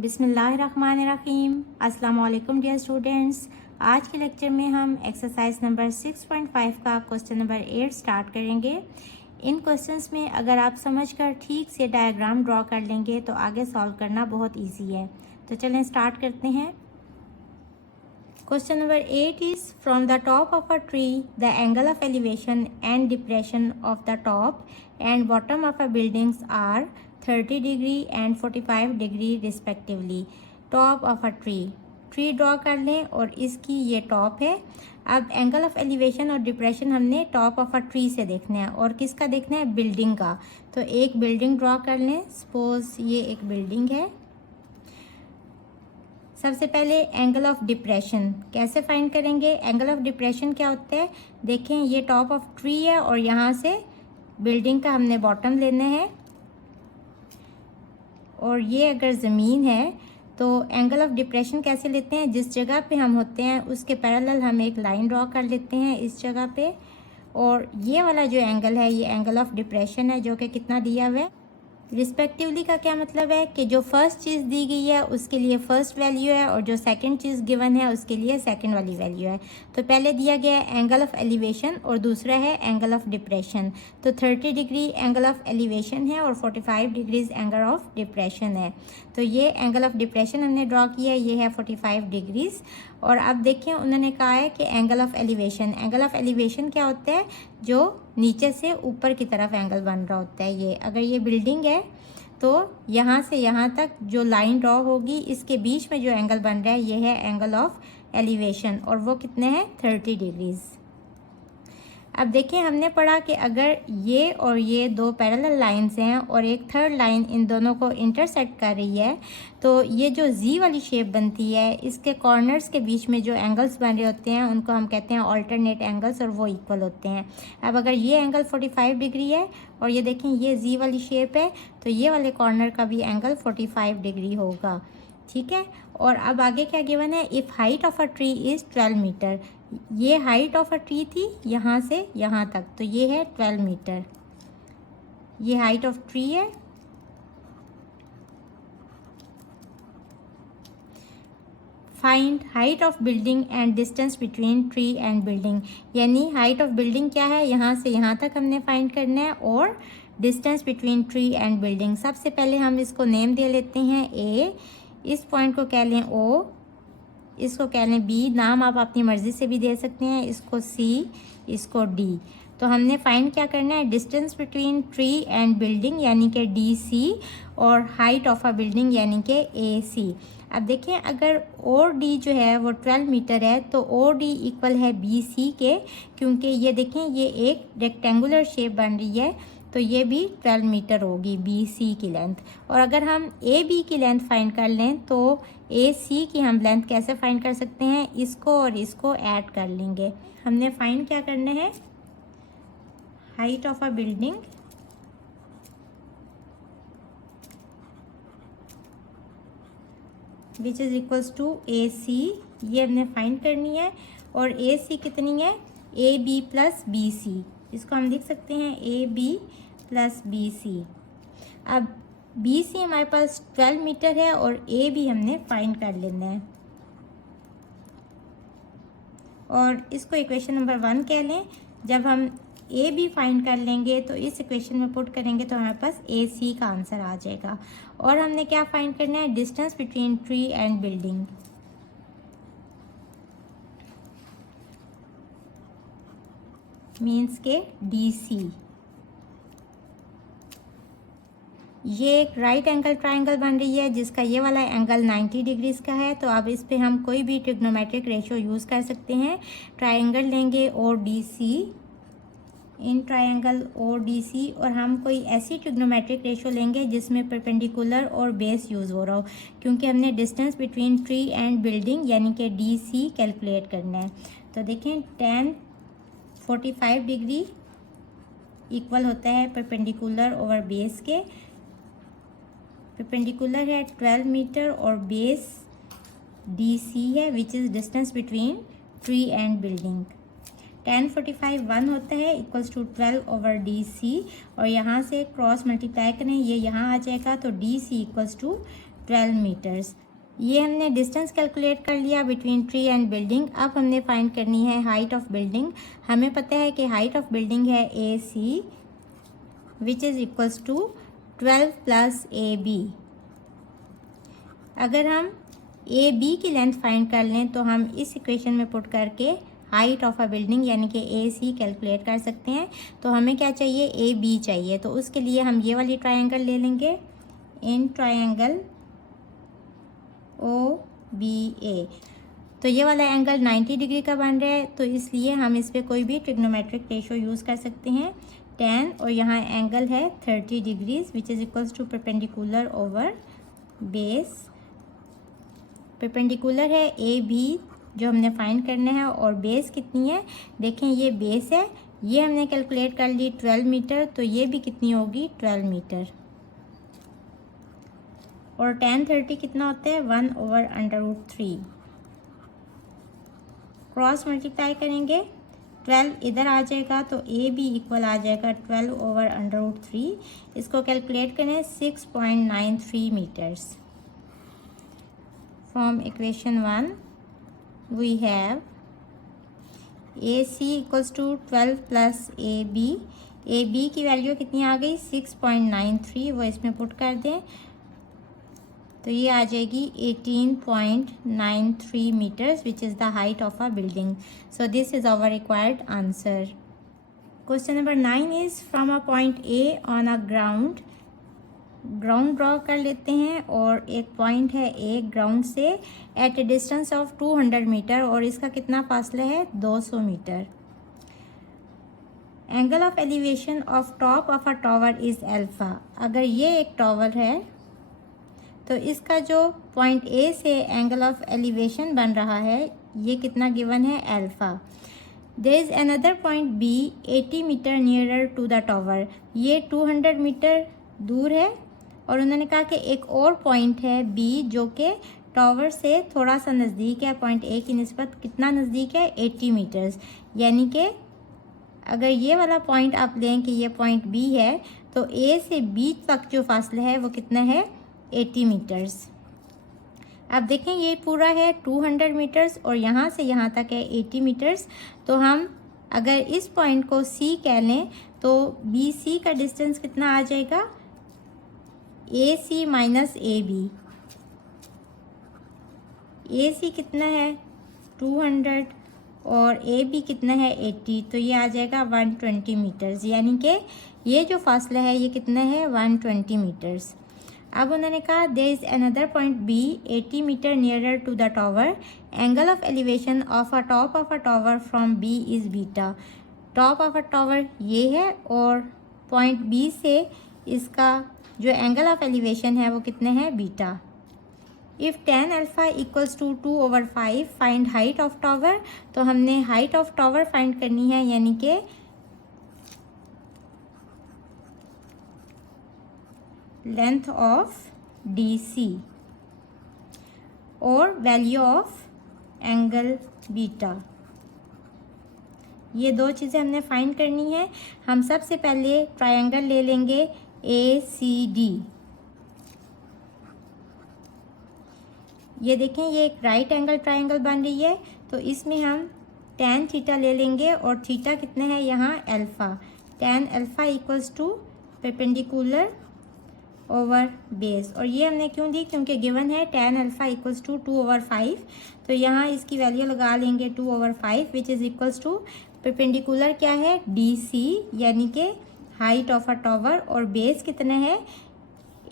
बिस्मिल्लाहिर्रहमानिर्रहीम। अस्सलाम वालेकुम डियर स्टूडेंट्स। आज के लेक्चर में हम एक्सरसाइज नंबर 6.5 का क्वेश्चन नंबर 8 स्टार्ट करेंगे। इन क्वेश्चंस में अगर आप समझकर ठीक से डायग्राम ड्रॉ कर लेंगे तो आगे सॉल्व करना बहुत इजी है। तो चलें स्टार्ट करते हैं। Question number 8 is from the top of a tree, the angle of elevation and depression of the top and bottom of a buildings are 30 degree and 45 degree respectively. Top of a tree. Tree draw कर लें और इसकी ये top है। अब angle of elevation और depression हमने top of a tree से देखना है और किसका देखना है, बिल्डिंग का। तो एक बिल्डिंग ड्रॉ कर लें। सपोज ये एक बिल्डिंग है। सबसे पहले एंगल ऑफ डिप्रेशन कैसे फाइंड करेंगे। एंगल ऑफ डिप्रेशन क्या होता है, देखें ये टॉप ऑफ ट्री है और यहाँ से बिल्डिंग का हमने बॉटम लेना है और ये अगर ज़मीन है तो एंगल ऑफ डिप्रेशन कैसे लेते हैं, जिस जगह पे हम होते हैं उसके पैरेलल हम एक लाइन ड्रॉ कर लेते हैं इस जगह पे। और ये वाला जो एंगल है ये एंगल ऑफ डिप्रेशन है जो कि कितना दिया हुआ है। रिस्पेक्टिवली का क्या मतलब है कि जो फर्स्ट चीज़ दी गई है उसके लिए फर्स्ट वैल्यू है और जो सेकंड चीज़ गिवन है उसके लिए सेकंड वाली वैल्यू है। तो पहले दिया गया है एंगल ऑफ एलिवेशन और दूसरा है एंगल ऑफ डिप्रेशन। तो 30 डिग्री एंगल ऑफ एलिवेशन है और 45 डिग्रीज एंगल ऑफ डिप्रेशन है। तो ये एंगल ऑफ डिप्रेशन हमने ड्रॉ किया है, ये है 45 डिग्रीज। और अब देखिए उन्होंने कहा है कि angle of elevation, angle of elevation क्या होता है, जो नीचे से ऊपर की तरफ एंगल बन रहा होता है। ये अगर ये बिल्डिंग है तो यहाँ से यहाँ तक जो लाइन ड्रॉ होगी इसके बीच में जो एंगल बन रहा है ये है एंगल ऑफ एलिवेशन और वो कितने हैं, 30 डिग्रीज। अब देखिए हमने पढ़ा कि अगर ये और ये दो पैरेलल लाइंस हैं और एक थर्ड लाइन इन दोनों को इंटरसेक्ट कर रही है तो ये जो जी वाली शेप बनती है इसके कॉर्नर्स के बीच में जो एंगल्स बन रहे होते हैं उनको हम कहते हैं ऑल्टरनेट एंगल्स और वो इक्वल होते हैं। अब अगर ये एंगल 45 डिग्री है और ये देखें ये जी वाली शेप है तो ये वाले कॉर्नर का भी एंगल 45 डिग्री होगा। ठीक है। और अब आगे क्या गिवन है, if height of a tree is 12 metre. ये हाइट ऑफ अ ट्री थी यहाँ से यहाँ तक, तो ये है 12 मीटर। ये हाइट ऑफ ट्री है। Find height of building and distance between tree and building. यानी हाइट ऑफ बिल्डिंग क्या है, यहाँ से यहाँ तक हमने फाइंड करना है और distance between tree and building. सबसे पहले हम इसको नेम दे लेते हैं ए, इस पॉइंट को कह लें ओ, इसको कह लें बी, नाम आप अपनी मर्ज़ी से भी दे सकते हैं, इसको सी, इसको डी। तो हमने फाइंड क्या करना है, distance between tree and building यानी कि डी सी और हाइट ऑफ अ बिल्डिंग यानी कि ए सी। अब देखें अगर ओ डी जो है वो 12 मीटर है तो ओ डी इक्वल है बी सी के, क्योंकि ये देखें ये एक रेक्टेंगुलर शेप बन रही है तो ये भी 12 मीटर होगी बी सी की लेंथ। और अगर हम ए बी की लेंथ फाइंड कर लें तो ए सी की हम लेंथ कैसे फाइंड कर सकते हैं, इसको और इसको ऐड कर लेंगे। हमने फाइंड क्या करना है, height of a building which is equals to A C, ये हमने फाइंड करनी है। और ए सी कितनी है, A B plus B C, इसको हम लिख सकते हैं A B plus B C. अब बी सी हमारे पास 12 मीटर है और ए भी हमने फाइंड कर लेना है और इसको इक्वेशन नंबर 1 कह लें। जब हम ए बी फाइंड कर लेंगे तो इस इक्वेशन में पुट करेंगे तो हमारे पास ए सी का आंसर आ जाएगा। और हमने क्या फाइंड करना है, distance between tree and building. Means के डी सी। ये एक राइट एंगल ट्राइंगल बन रही है जिसका ये वाला एंगल 90 डिग्रीज का है। तो अब इस पे हम कोई भी ट्रिग्नोमेट्रिक रेशियो यूज़ कर सकते हैं। ट्राइंगल लेंगे O D C, in triangle O D C, और हम कोई ऐसी ट्रिग्नोमेट्रिक रेशियो लेंगे जिसमें परपेंडिकुलर और बेस यूज़ हो रहा हो, क्योंकि हमने distance between tree and building यानी कि डी सी कैलकुलेट करना है। तो देखें tan 45 डिग्री इक्वल होता है परपेंडिकुलर ओवर बेस के। परपेंडिकुलर है 12 मीटर और बेस डी सी है which is distance between tree and building. tan 45 1 होता है equals to 12 over D C, और यहाँ से क्रॉस मल्टीप्लाई करें ये यहाँ आ जाएगा तो D C equals to 12 metres. ये हमने डिस्टेंस कैलकुलेट कर लिया बिटवीन ट्री एंड बिल्डिंग। अब हमने फाइंड करनी है हाइट ऑफ बिल्डिंग। हमें पता है कि हाइट ऑफ बिल्डिंग है AC which is equals to 12 plus AB। अगर हम AB की लेंथ फाइंड कर लें तो हम इस इक्वेशन में पुट करके हाइट ऑफ अ बिल्डिंग यानी कि AC कैलकुलेट कर सकते हैं। तो हमें क्या चाहिए, AB चाहिए। तो उसके लिए हम ये वाली ट्रायंगल ले लेंगे, इन ट्रायंगल OBA। तो ये वाला एंगल 90 डिग्री का बन रहा है, तो इसलिए हम इस पर कोई भी ट्रिग्नोमेट्रिक रेशो यूज़ कर सकते हैं, 10, और यहाँ एंगल है 30 degrees which is equals to perpendicular over base. Perpendicular है AB जो हमने फाइंड करना है, और बेस कितनी है, देखें ये बेस है, ये हमने कैलकुलेट कर ली 12 मीटर, तो ये भी कितनी होगी 12 मीटर। और 10 30 कितना होता है 1/√3। क्रॉस मल्टीप्लाई करेंगे, 12 इधर आ जाएगा तो A भी इक्वल आ जाएगा 12/√3। इसको कैलकुलेट करें 6.93 metres. From equation 1 we have AC equals to 12 plus AB। AB की वैल्यू कितनी आ गई 6.93, वो इसमें पुट कर दें तो ये आ जाएगी 18.93 metres which is the height of a building. So this is our required answer. Question number 9 is from a point A on a ground draw कर लेते हैं, और एक पॉइंट है A ग्राउंड से at a distance of 200 metre, और इसका कितना फासला है 200 metre. Angle of elevation of top of a tower is alpha. अगर ये एक टावर है तो इसका जो पॉइंट A से एंगल ऑफ एलिवेशन बन रहा है ये कितना गिवन है alpha. There is another point B 80 metre nearer to the tower. ये 200 मीटर दूर है, और उन्होंने कहा कि एक और पॉइंट है B जो कि टावर से थोड़ा सा नज़दीक है, पॉइंट A की निस्बत कितना नज़दीक है 80 मीटर्स। यानी कि अगर ये वाला पॉइंट आप लें कि ये पॉइंट B है तो A से B तक जो फासला है वो कितना है 80 मीटर्स। अब देखें ये पूरा है 200 मीटर्स और यहाँ से यहाँ तक है 80 मीटर्स। तो हम अगर इस पॉइंट को C कह लें तो BC का डिस्टेंस कितना आ जाएगा AC माइनस AB। AC कितना है 200 और AB कितना है 80, तो ये आ जाएगा 120 मीटर्स। यानी कि ये जो फासला है ये कितना है 120 मीटर्स। अब उन्होंने कहा there is another point B 80 metre nearer to the tower. Angle of elevation of a top of a tower from B is beta. Top of a tower ये है और पॉइंट B से इसका जो एंगल ऑफ एलिवेशन है वो कितने है beta. If tan alpha equals to 2/5 find height of tower. तो हमने हाइट ऑफ टावर फाइंड करनी है, यानी कि लेंथ ऑफ DC और वैल्यू ऑफ एंगल बीटा। ये दो चीज़ें हमने फाइंड करनी है। हम सबसे पहले ट्रायंगल ले लेंगे ACD। ये देखें ये एक राइट एंगल ट्रायंगल बन रही है, तो इसमें हम tan थीटा ले लेंगे और थीटा कितने है यहाँ alpha. tan alpha equals to perpendicular over base. और ये हमने क्यों दी, क्योंकि गिवन है tan अल्फ़ा इक्वल्स टू 2/5, तो यहाँ इसकी वैल्यू लगा लेंगे 2/5 which is equals to perpendicular क्या है DC यानी कि हाइट ऑफ अ टावर, और बेस कितना है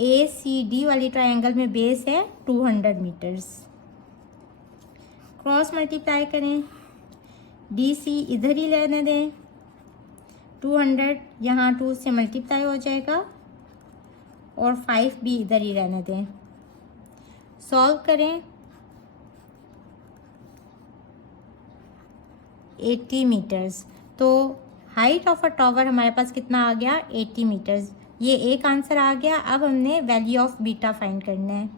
ACD वाली ट्रायंगल में बेस है 200 मीटर्स। क्रॉस मल्टीप्लाई करें, DC इधर ही लेने दें, 200 यहाँ 2 से मल्टीप्लाई हो जाएगा और 5 भी इधर ही रहने दें। सॉल्व करें, 80 मीटर्स। तो हाइट ऑफ अ टावर हमारे पास कितना आ गया 80 मीटर्स। ये एक आंसर आ गया। अब हमने वैल्यू ऑफ बीटा फाइंड करना है।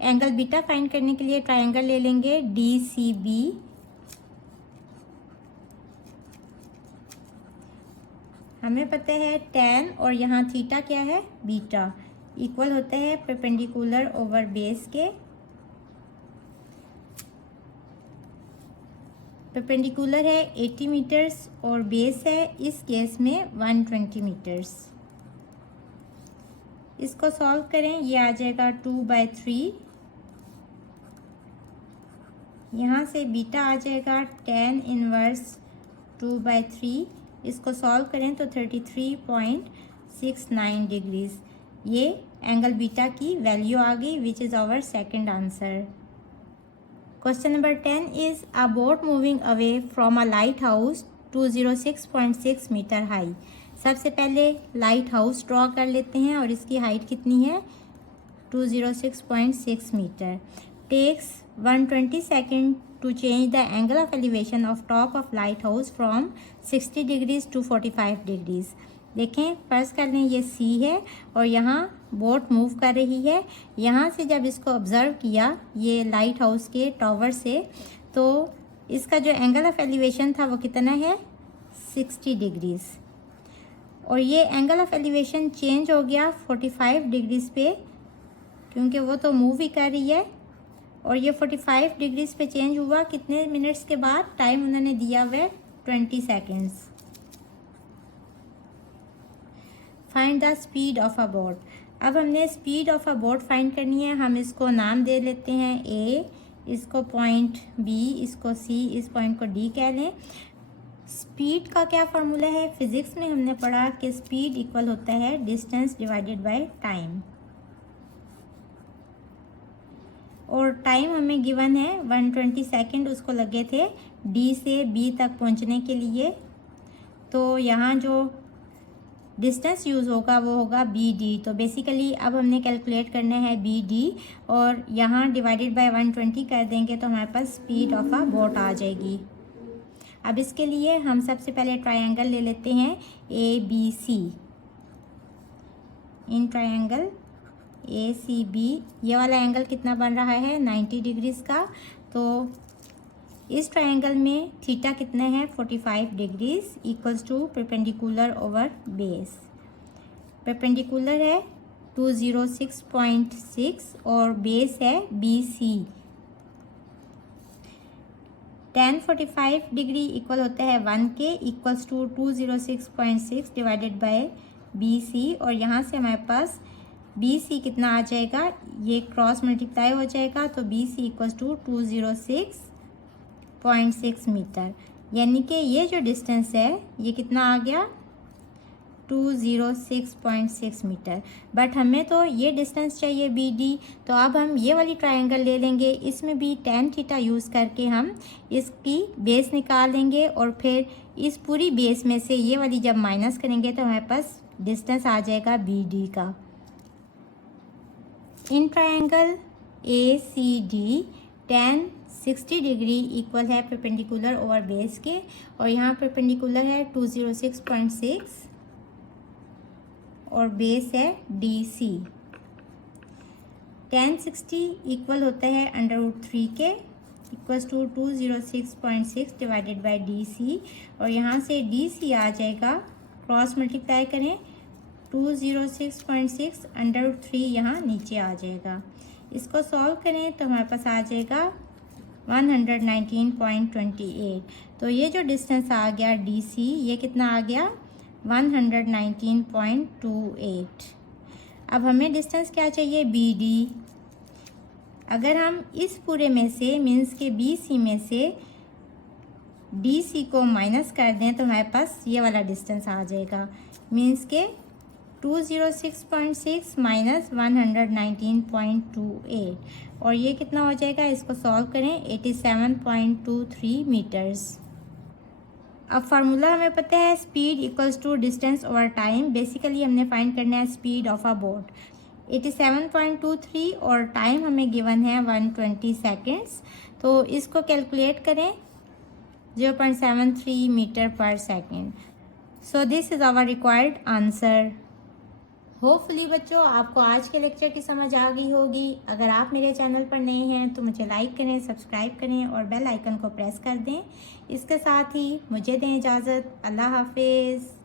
एंगल बीटा फाइंड करने के लिए ट्रायंगल ले लेंगे DCB। हमें पता है tan और यहाँ थीटा क्या है बीटा। इक्वल होता है परपेंडिकुलर ओवर बेस के। परपेंडिकुलर है 80 मीटर्स और बेस है इस केस में 120 मीटर्स। इसको सॉल्व करें, ये आ जाएगा 2/3। यहाँ से बीटा आ जाएगा tan इनवर्स 2/3। इसको सॉल्व करें तो 33.69 डिग्रीज। ये एंगल बीटा की वैल्यू आ गई, which is our second answer. Question number 10 is a boat moving away from a lighthouse 206.6 metre high. सबसे पहले लाइट हाउस ड्रॉ कर लेते हैं और इसकी हाइट कितनी है 206.6 metre. Takes 120 second to change the angle of elevation of top of light house from 60 degrees to 45 degrees. देखें, फर्स्ट कर लें ये सी है और यहाँ बोट मूव कर रही है। यहाँ से जब इसको ऑब्ज़र्व किया ये लाइट हाउस के टावर से, तो इसका जो एंगल ऑफ एलिवेशन था वो कितना है 60 डिग्रीज। और ये एंगल ऑफ एलिवेशन चेंज हो गया 45 डिग्रीज पे, क्योंकि वो तो मूव ही कर रही है। और ये 45 डिग्रीज पे चेंज हुआ कितने मिनट्स के बाद, टाइम उन्होंने दिया हुआ 20 seconds. Find the speed of a boat. अब हमने speed of a boat find करनी है। हम इसको नाम दे लेते हैं ए, इसको पॉइंट बी, इसको सी, इस पॉइंट को डी कह लें। स्पीड का क्या फार्मूला है, फिजिक्स में हमने पढ़ा कि स्पीड इक्वल होता है डिस्टेंस डिवाइडेड बाय टाइम। और टाइम हमें गिवन है 120 सेकेंड उसको लगे थे डी से बी तक पहुंचने के लिए। तो यहाँ जो डिस्टेंस यूज़ होगा वो होगा बी डी। तो बेसिकली अब हमने कैलकुलेट करना है बी डी और यहाँ डिवाइडेड बाय 120 कर देंगे तो हमारे पास स्पीड ऑफ अ बोट आ जाएगी। अब इसके लिए हम सबसे पहले ट्रायंगल ले लेते हैं A B C. In triangle A C B ये वाला एंगल कितना बन रहा है 90 डिग्रीज का। तो इस ट्रायंगल में थीटा कितना है 45 degrees equals to perpendicular over base. Perpendicular है 206.6 और बेस है BC। tan 45 डिग्री इक्वल होता है 1 के equals to 206.6 divided by BC। और यहाँ से हमारे पास BC कितना आ जाएगा, ये क्रॉस मल्टीप्लाई हो जाएगा तो BC इक्वल्स टू 206.6 मीटर। यानी कि ये जो डिस्टेंस है ये कितना आ गया 206.6 मीटर। बट हमें तो ये डिस्टेंस चाहिए BD। तो अब हम ये वाली ट्रायंगल ले लेंगे, इसमें भी tan थीटा यूज़ करके हम इसकी बेस निकाल लेंगे और फिर इस पूरी बेस में से ये वाली जब माइनस करेंगे तो हमारे पास डिस्टेंस आ जाएगा BD का। In triangle ACD tan 60 degree equal है परपेंडिकुलर ओवर बेस के और यहाँ परपेंडिकुलर है 206.6 और बेस है DC। tan 60 इक्वल होता है √3 के equals to 206.6 divided by DC। और यहाँ से DC आ जाएगा, क्रॉस मल्टीप्लाई करें 206.6 √3 यहाँ नीचे आ जाएगा। इसको सॉल्व करें तो हमारे पास आ जाएगा 119.28। तो ये जो डिस्टेंस आ गया DC ये कितना आ गया 119.28। अब हमें डिस्टेंस क्या चाहिए BD। अगर हम इस पूरे में से मीन्स के BC में से DC को माइनस कर दें तो हमारे पास ये वाला डिस्टेंस आ जाएगा, मीन्स के 206.6 माइनस 119.28 और ये कितना हो जाएगा, इसको सॉल्व करें 87.23 मीटर्स। अब फार्मूला हमें पता है speed equals to distance over time. Basically हमने फाइंड करना है स्पीड ऑफ अ बोट। 87.23 और टाइम हमें गिवन है 120 सेकेंड्स। तो इसको कैलकुलेट करें 0.73 मीटर पर second. So this is our required answer. Hopefully बच्चों आपको आज के लेक्चर की समझ आ गई होगी। अगर आप मेरे चैनल पर नए हैं तो मुझे लाइक करें, सब्सक्राइब करें और बेल आइकन को प्रेस कर दें। इसके साथ ही मुझे दें इजाज़त। अल्लाह हाफिज़।